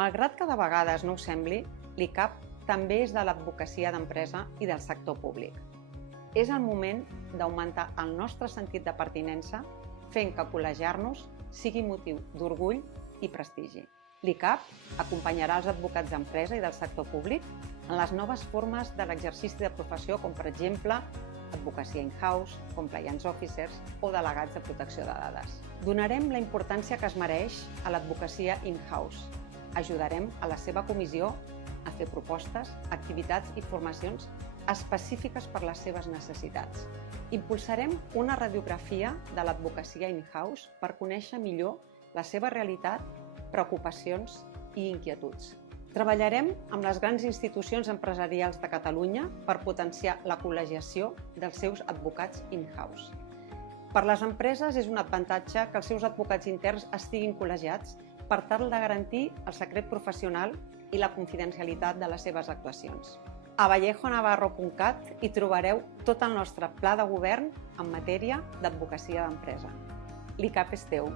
Malgrat que de vegades no ho sembli, l'ICAP també és de l'advocacia d'empresa i del sector públic. És el moment d'augmentar el nostre sentit de pertinença fent que col·legiar-nos sigui motiu d'orgull i prestigi. L'ICAP acompanyarà els advocats d'empresa i del sector públic en les noves formes de l'exercici de professió, com per exemple advocacia in-house, compliance officers o delegats de protecció de dades. Donarem la importància que es mereix a l'advocacia in-house. Ajudarem a la seva comissió a fer propostes, activitats i formacions específiques per les seves necessitats. Impulsarem una radiografia de l'advocacia in-house per conèixer millor la seva realitat, preocupacions i inquietuds. Treballarem amb les grans institucions empresarials de Catalunya per potenciar la col·legiació dels seus advocats in-house. Per les empreses és un avantatge que els seus advocats interns estiguin col·legiats per tal de garantir el secret professional i la confidencialitat de les seves actuacions. A vallejonavarro.cat hi trobareu tot el nostre pla de govern en matèria d'advocacia d'empresa. L'ICAP és teu.